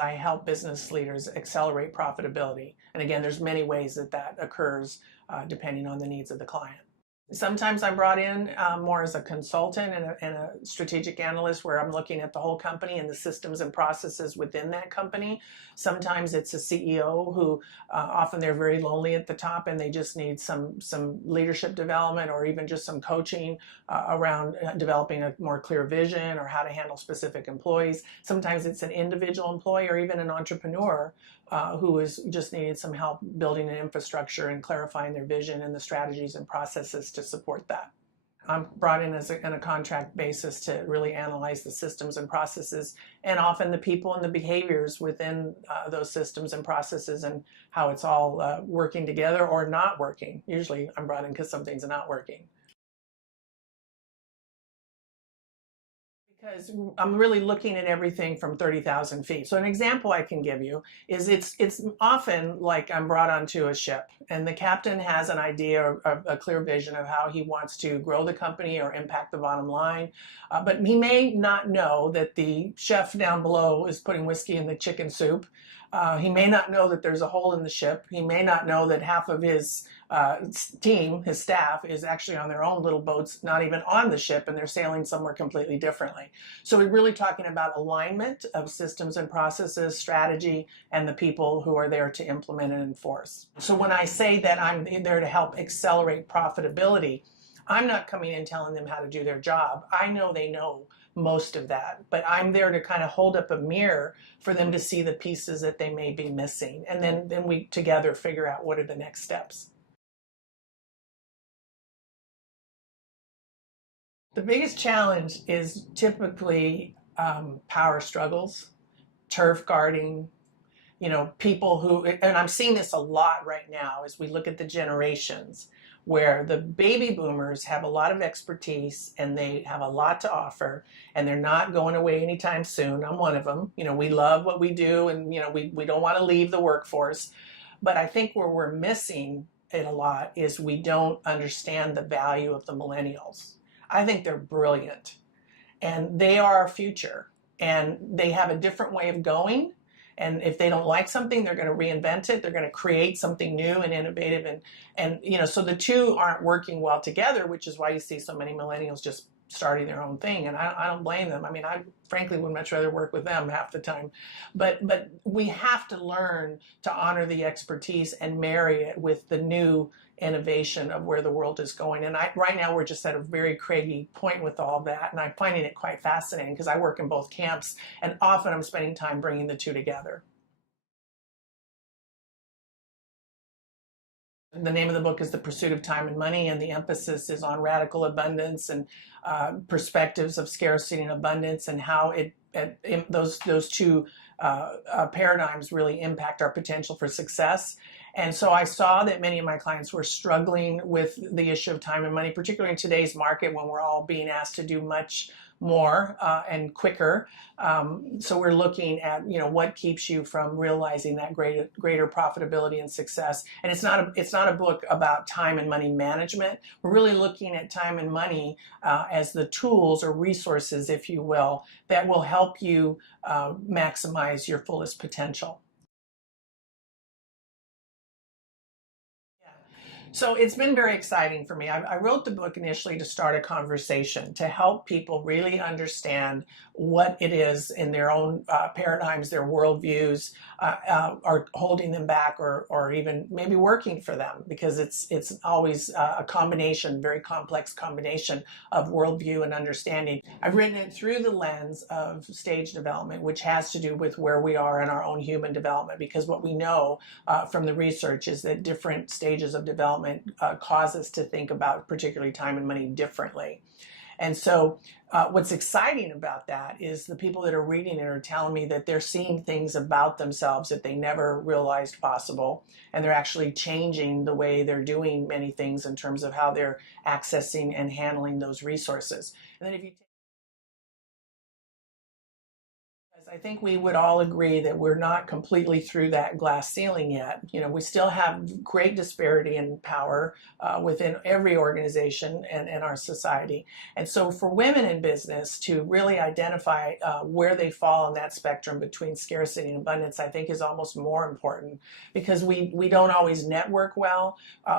I help business leaders accelerate profitability. And again, there's many ways that that occurs depending on the needs of the client. Sometimes I'm brought in more as a consultant and a strategic analyst where I'm looking at the whole company and the systems and processes within that company. Sometimes it's a CEO who often they're very lonely at the top and they just need some leadership development or even just some coaching around developing a more clear vision or how to handle specific employees. Sometimes it's an individual employee or even an entrepreneur who is just needing some help building an infrastructure and clarifying their vision and the strategies and processes to support that. I'm brought in as on a contract basis to really analyze the systems and processes and often the people and the behaviors within those systems and processes and how it's all working together or not working. Usually I'm brought in because some things are not working. Because I'm really looking at everything from 30,000 feet. So an example I can give you is it's often like I'm brought onto a ship and the captain has an idea or a clear vision of how he wants to grow the company or impact the bottom line. But he may not know that the chef down below is putting whiskey in the chicken soup. He may not know that there's a hole in the ship. He may not know that half of his team, his staff, is actually on their own little boats, not even on the ship, and they're sailing somewhere completely differently. So we're really talking about alignment of systems and processes, strategy, and the people who are there to implement and enforce. So when I say that I'm there to help accelerate profitability, I'm not coming in telling them how to do their job. I know they know most of that, but I'm there to kind of hold up a mirror for them to see the pieces that they may be missing. And then we together figure out what are the next steps. The biggest challenge is typically power struggles, turf guarding, people who, and I'm seeing this a lot right now as we look at the generations where the baby boomers have a lot of expertise and they have a lot to offer and they're not going away anytime soon. I'm one of them. We love what we do and, we don't want to leave the workforce. But I think where we're missing it a lot is we don't understand the value of the millennials. I think they're brilliant and they are our future and they have a different way of going. And if they don't like something, they're going to reinvent it. They're going to create something new and innovative. And so the two aren't working well together, which is why you see so many millennials just starting their own thing. And I don't blame them. I mean, I frankly would much rather work with them half the time. But we have to learn to honor the expertise and marry it with the new innovation of where the world is going. And right now we're just at a very craggy point with all that. And I'm finding it quite fascinating because I work in both camps and often I'm spending time bringing the two together. The name of the book is The Pursuit of Time and Money, and the emphasis is on radical abundance and perspectives of scarcity and abundance and how those two paradigms really impact our potential for success. And so I saw that many of my clients were struggling with the issue of time and money, particularly in today's market when we're all being asked to do much more and quicker. So we're looking at, what keeps you from realizing that greater profitability and success. And it's not a book about time and money management. We're really looking at time and money as the tools or resources, if you will, that will help you maximize your fullest potential. So it's been very exciting for me. I wrote the book initially to start a conversation, to help people really understand what it is in their own paradigms, their worldviews, are holding them back or even maybe working for them, because it's always a combination, very complex combination of worldview and understanding. I've written it through the lens of stage development, which has to do with where we are in our own human development, because what we know from the research is that different stages of development cause us to think about particularly time and money differently. And so what's exciting about that is the people that are reading it are telling me that they're seeing things about themselves that they never realized possible. And they're actually changing the way they're doing many things in terms of how they're accessing and handling those resources. And then if you I think we would all agree that we're not completely through that glass ceiling yet. We still have great disparity in power within every organization and our society. And so for women in business to really identify where they fall on that spectrum between scarcity and abundance, I think is almost more important, because we don't always network well.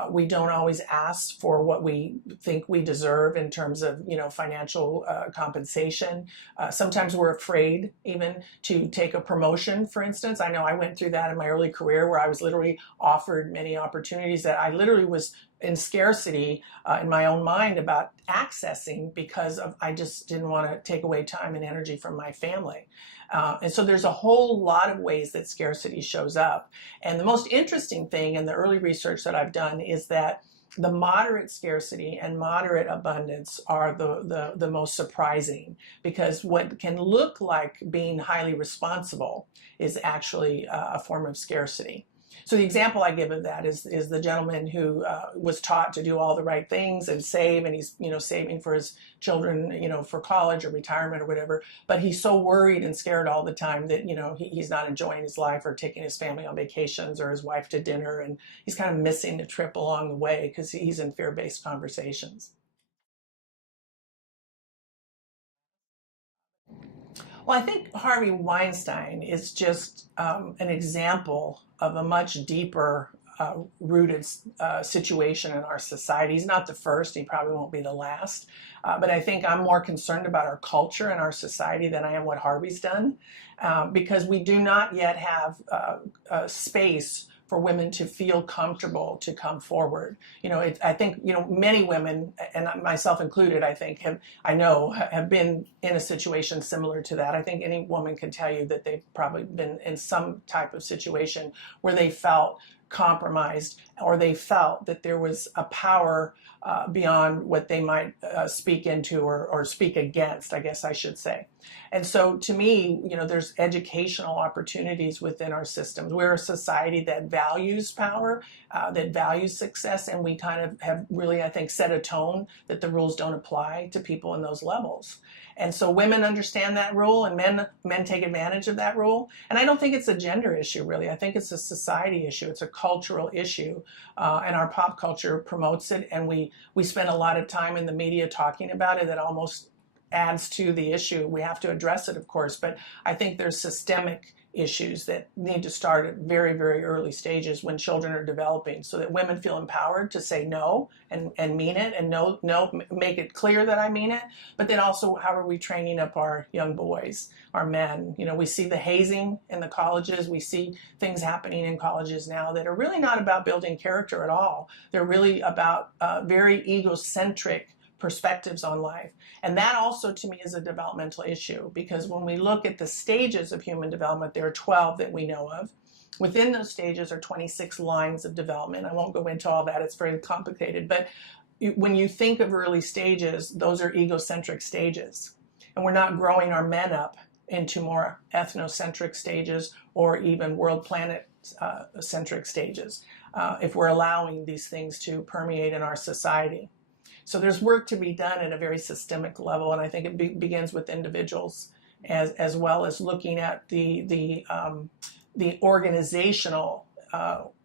We don't always ask for what we think we deserve in terms of, financial compensation. Sometimes we're afraid even to take a promotion, for instance. I know I went through that in my early career, where I was literally offered many opportunities that I literally was in scarcity in my own mind about accessing, because I just didn't want to take away time and energy from my family. And so there's a whole lot of ways that scarcity shows up. And the most interesting thing in the early research that I've done is that the moderate scarcity and moderate abundance are the most surprising, because what can look like being highly responsible is actually a form of scarcity. So the example I give of that is the gentleman who was taught to do all the right things and save, and he's saving for his children, for college or retirement or whatever. But he's so worried and scared all the time that he's not enjoying his life or taking his family on vacations or his wife to dinner, and he's kind of missing the trip along the way because he's in fear-based conversations. Well, I think Harvey Weinstein is just an example of a much deeper rooted situation in our society. He's not the first, he probably won't be the last, but I think I'm more concerned about our culture and our society than I am what Harvey's done, because we do not yet have space for women to feel comfortable to come forward. I think, many women, and myself included, I think, have been in a situation similar to that. I think any woman can tell you that they've probably been in some type of situation where they felt compromised, or they felt that there was a power beyond what they might speak into or speak against, I guess I should say. And so to me, there's educational opportunities within our systems. We're a society that values power, that values success, and we kind of have really, I think, set a tone that the rules don't apply to people in those levels. And so women understand that rule, and men take advantage of that rule. And I don't think it's a gender issue, really. I think it's a society issue. It's a cultural issue, and our pop culture promotes it, and we spend a lot of time in the media talking about it. That almost adds to the issue. We have to address it, of course, but I think there's systemic issues that need to start at very, very early stages when children are developing, so that women feel empowered to say no and mean it, and no, make it clear that I mean it. But then also, how are we training up our young boys, our men? We see the hazing in the colleges. We see things happening in colleges now that are really not about building character at all. They're really about very egocentric perspectives on life. And that also, to me, is a developmental issue, because when we look at the stages of human development, there are 12 that we know of. Within those stages are 26 lines of development. I won't go into all that, it's very complicated, but when you think of early stages, those are egocentric stages. And we're not growing our men up into more ethnocentric stages or even world planet centric stages if we're allowing these things to permeate in our society. So there's work to be done at a very systemic level, and I think it begins with individuals as well as looking at the organizational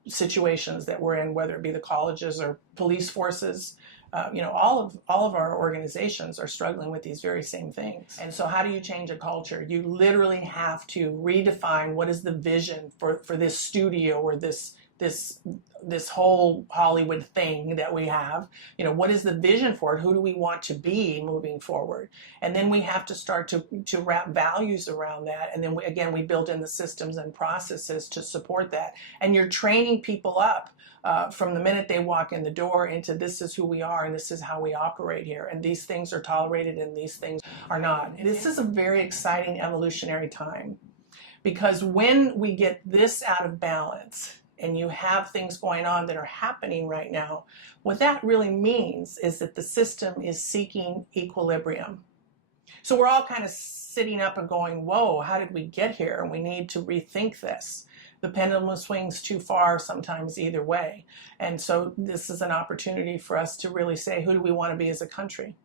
situations that we're in, whether it be the colleges or police forces. All of our organizations are struggling with these very same things. And so how do you change a culture? You literally have to redefine what is the vision for this studio or this whole Hollywood thing that we have. What is the vision for it? Who do we want to be moving forward? And then we have to start to wrap values around that. And then we build in the systems and processes to support that. And you're training people up from the minute they walk in the door into this is who we are and this is how we operate here. And these things are tolerated and these things are not. This is a very exciting evolutionary time, because when we get this out of balance, and you have things going on that are happening right now, what that really means is that the system is seeking equilibrium. So we're all kind of sitting up and going, whoa, how did we get here? And we need to rethink this. The pendulum swings too far sometimes either way. And so this is an opportunity for us to really say, who do we want to be as a country?